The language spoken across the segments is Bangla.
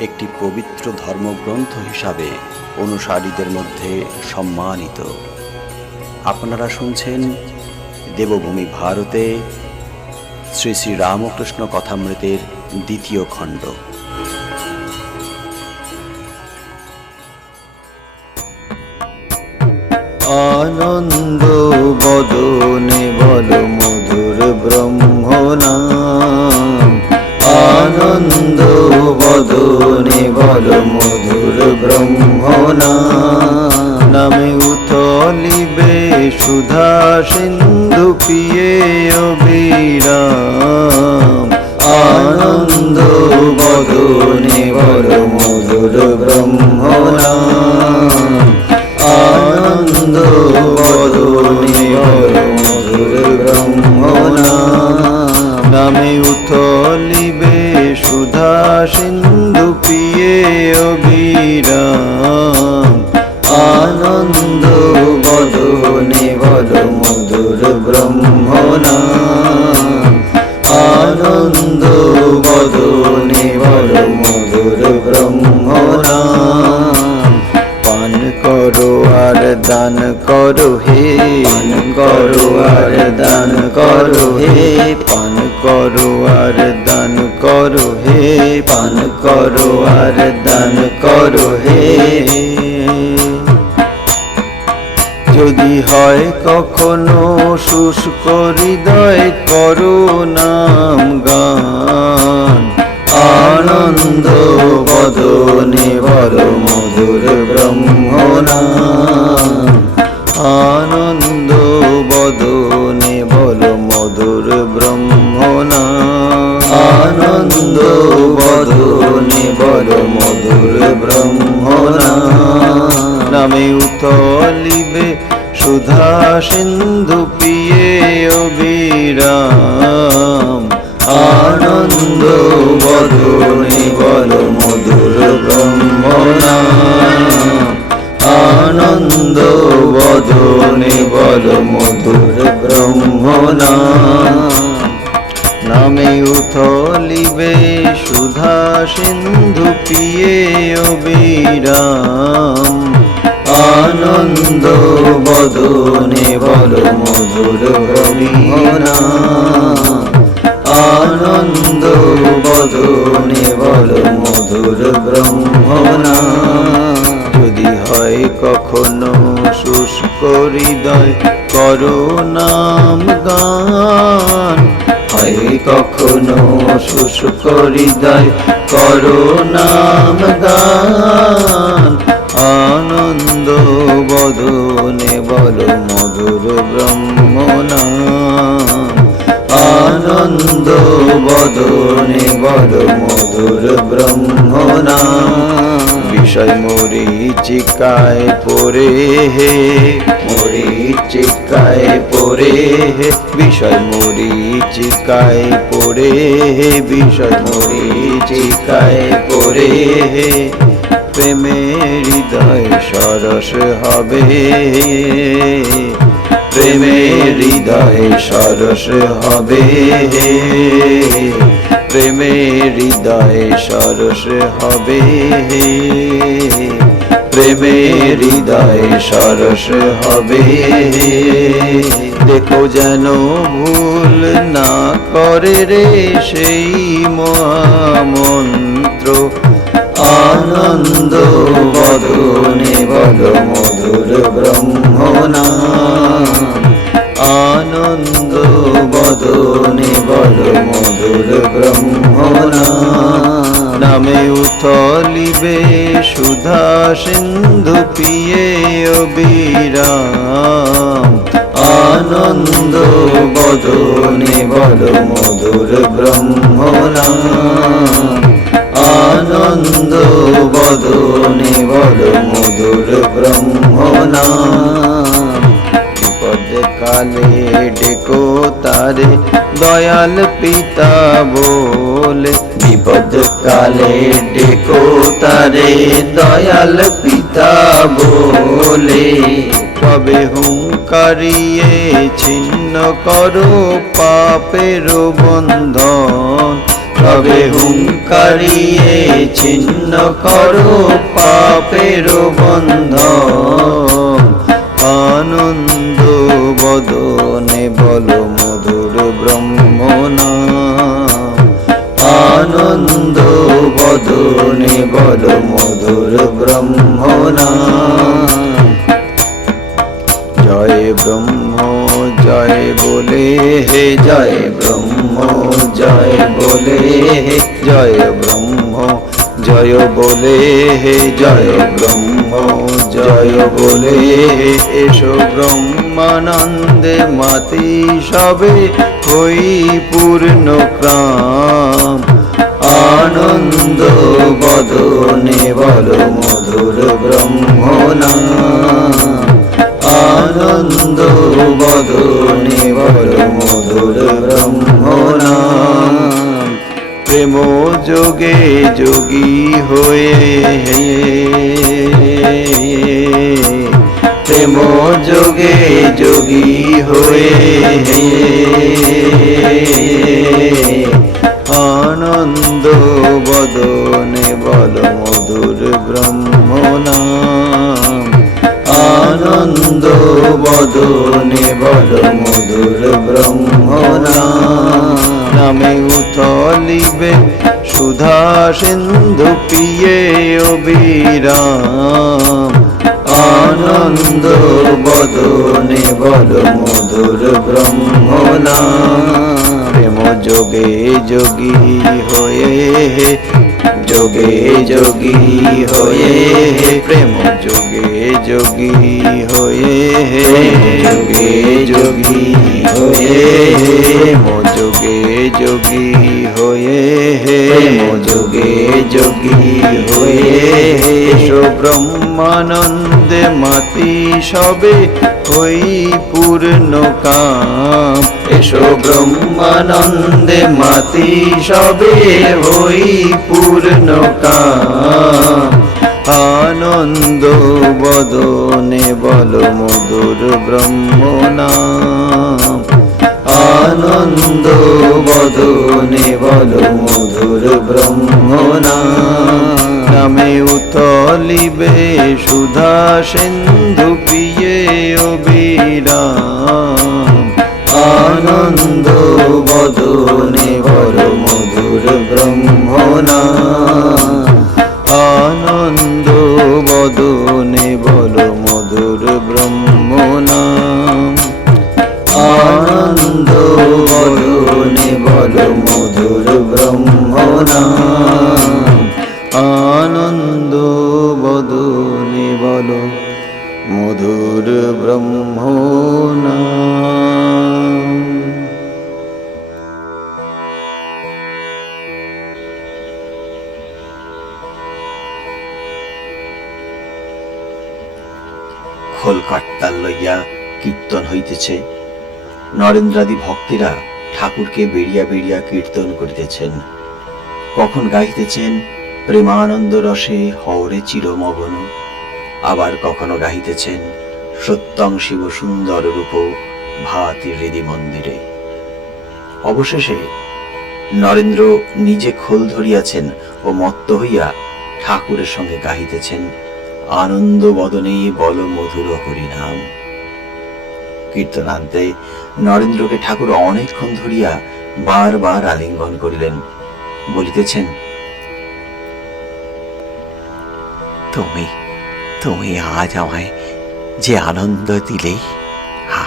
একটি পবিত্র ধর্মগ্রন্থ হিসাবে অনুসারীদের মধ্যে সম্মানিত। আপনারা শুনছেন দেবভূমি ভারতে শ্রী শ্রী রামকৃষ্ণ কথামৃতের দ্বিতীয় খণ্ড। আনন্দ বদনে বল মধুর ব্রহ্ম বল মধুর ব্রহ্ম নাম উতলিবে সুধা সিন্ধু পিয়ে অবিরাম। আনন্দ বদনে বল মধুর ব্রহ্ম নাম আনন্দ বদনে মধুর ব্রহ্ম নামে উথলিবে অবিরাম। আনন্দ বদনে বল মধুর ব্রহ্ম আনন্দ বদনে বল মধুর ব্রহ্ম পান করো আর দান করো হে। পান করো আর দান করো হে। পান করো আর দান করো করো আর দান করো হে। যদি হয় কখনো শুষ্ক হৃদয় করো নাম গান। আনন্দ বদনে বল মধুর ব্রহ্ম অবিরাম আনন্দ বদনে বল মধুর ব্রহ্ম নাম। আনন্দ বদনে বল মধুর ব্রহ্ম নাম। নামে উথলিবে সুধা সিন্ধু পিয়ে অবিরাম আনন্দ বদনে মধুর ব্রহ্মনা আনন্দ বদনে বল মধুর ব্রহ্মনা। যদি হয় কখনো শুষ্ক হৃদয়, করো নাম গান। হয় কখনো শুষ্ক হৃদয়, করো নাম গান। আনন্দ বদনে বল মধুর ব্রহ্ম নাম আনন্দ বদনে বল মধুর ব্রহ্ম নাম বিষয় মরিচিকায় পরে হে মরিচিকায় পরে হে। বিষয় মরিচিকায় পরে হে, বিষয় মরিচিকায় পরে হে। প্রেমের হৃদয় সরস হবে। প্রেমের হৃদয় সরস হবে। প্রেমের হৃদয় সরস হবে। প্রেমের হৃদয় সরস হবে। দেখো যেন ভুল না করে রে সেই মহামন্ত্র। আনন্দ বদনে বল মধুর ব্রহ্মনা। বল, মধুর ব্রহ্মনা বিপদ কালে ডেকো তারে দয়াল পিতা বলে। বিপদ কালে ডেকো তারে দয়াল পিতা বলে। তবে হুঙ্কারিয়ে ছিন্ন করো পাপের বন্ধন। তবে হুঙ্কারিয়ে ছিন্ন করো পাপের বন্ধ আনন্দ বদনে বল মধুর ব্রহ্মনা আনন্দ বদনে বল মধুর ব্রহ্মনা জয় ব্রহ্ম, জয় বলে হে জয় ব্রহ্ম। জয় বলে, জয় ব্রহ্ম, জয় বলে হে জয় ব্রহ্ম, জয় বলে। হে এসো ব্রহ্মানন্দে মাতি সবে হই পূর্ণ ক্রাম আনন্দ বদনে বল মধুর ব্রহ্মনা। আনন্দ বদনে বল যোগে যোগী হয়ে প্রেম যোগে যোগী হয়ে আনন্দ বদনে বল মধুর ব্রহ্মনা আনন্দ বদনে বল মধুর ব্রহ্মনা নামে উথলিবে সুধা সিন্ধু পিয়ে অবিরাম। আনন্দ বদনে বল মধুর ব্রহ্মনা প্রেম যোগে যোগী হয়ে যোগে যোগী হয়ে প্রেম যোগে যোগী হয়ে যোগে যোগী হয়ে যোগে যোগী হয়ে হে। যোগে যোগী হয়ে এসো ব্রহ্মানন্দে মাতি সবে হই পূর্ণ কাম। এসো ব্রহ্মানন্দে মাতি সবে হই পূর্ণ কাম। আনন্দ বদনে বল মধুর ব্রহ্মনাম। আনন্দ বদনে বল মধুর ব্রহ্মনা। নামে উতলিবে সুধা সিন্ধু পিয়ে অবিরাম আনন্দ ব্রহ্মনা খোল লইয়া কীর্তন হইতেছে। নরেন্দ্রাদি ভক্তেরা ঠাকুরকে বেরিয়া বেরিয়া কীর্তন করিতেছেন। কখন গাইতেছেন প্রেমানন্দ রসে হওরে চিরমগন। আবার কখনো গাইতেছেন সত্যং শিব সুন্দর রূপ ভাতি হৃদি মন্দিরে। অবশেষে নরেন্দ্র নিজে খোল ধরিয়াছেন ও মত্ত হইয়া ঠাকুরের সঙ্গে গাহিতেছেন, আনন্দ বদনে বল মধুর হরিনাম। কীর্তনান্তে নরেন্দ্রকে ঠাকুর অনেকক্ষণ ধরিয়া বারবার আলিঙ্গন করিলেন, বলিতেছেন, তুমি তুমি আজ আমায় যে আনন্দ দিলে হা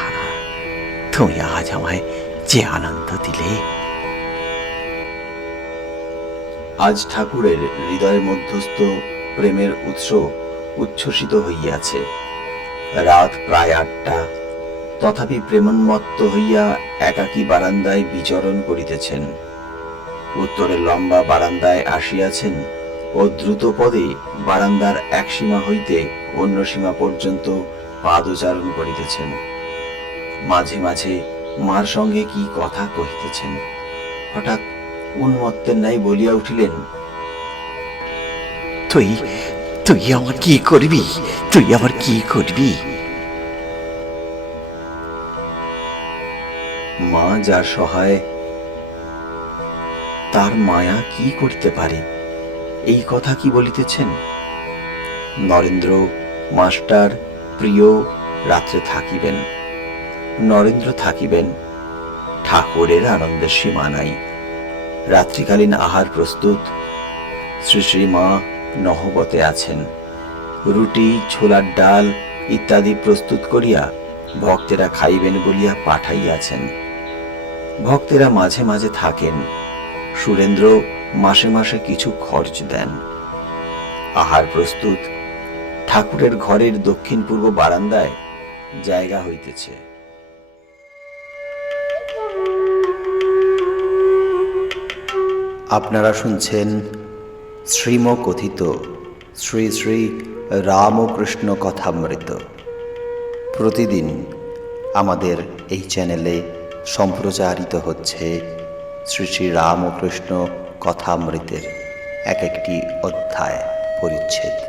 তুমি আজ আমায় যে আনন্দ দিলে। আজ ঠাকুরের হৃদয়ের মধ্যস্থ প্রেমের উৎস উচ্ছ্বসিত হইয়াছে। রাত প্রায় আটটা। তথাপি প্রেমোন্মত্ত হইয়া একাকী বারান্দায় বিচরণ করিতেছেন। উত্তরের লম্বা বারান্দায় আসিয়াছেন ও দ্রুত পদে বারান্দার এক সীমা হইতে অন্য সীমা পর্যন্ত পাদচারণ করিতেছেন। মাঝে মাঝে মার সঙ্গে কি কথা কহিতেছেন? হঠাৎ উন্মত্তের ন্যায় বলিয়া উঠিলেন, তুই তুই আমার কি করবি? তুই আমার কি করবি? মা যার সহায়, তার মায়া কি করতে পারে? এই কথা কি বলিতেছেন? নরেন্দ্র মাস্টার প্রিয়, রাত্রে থাকিবেন, নরেন্দ্র থাকিবেন, ঠাকুরের আনন্দের সীমা নাই। রাত্রিকালীন আহার প্রস্তুত, শ্রী শ্রী মা নহবতে আছেন। রুটি, ছোলার ডাল ইত্যাদি প্রস্তুত করিয়া ভক্তেরা খাইবেন বলিয়া পাঠাইয়াছেন। ভক্তেরা মাঝে মাঝে থাকেন, সুরেন্দ্র মাসে মাসে কিছু খরচ দেন। আহার প্রস্তুত ঠাকুরের ঘরের দক্ষিণ পূর্ব বারান্দায় জায়গা হইতেছে। আপনারা শুনছেন শ্রীম কথিত শ্রী শ্রী রামকৃষ্ণ কথামৃত। প্রতিদিন আমাদের এই চ্যানেলে সম্প্রচারিত হচ্ছে শ্রী শ্রী রামকৃষ্ণ কথামৃতের এক একটি অধ্যায় পরিচ্ছেদ।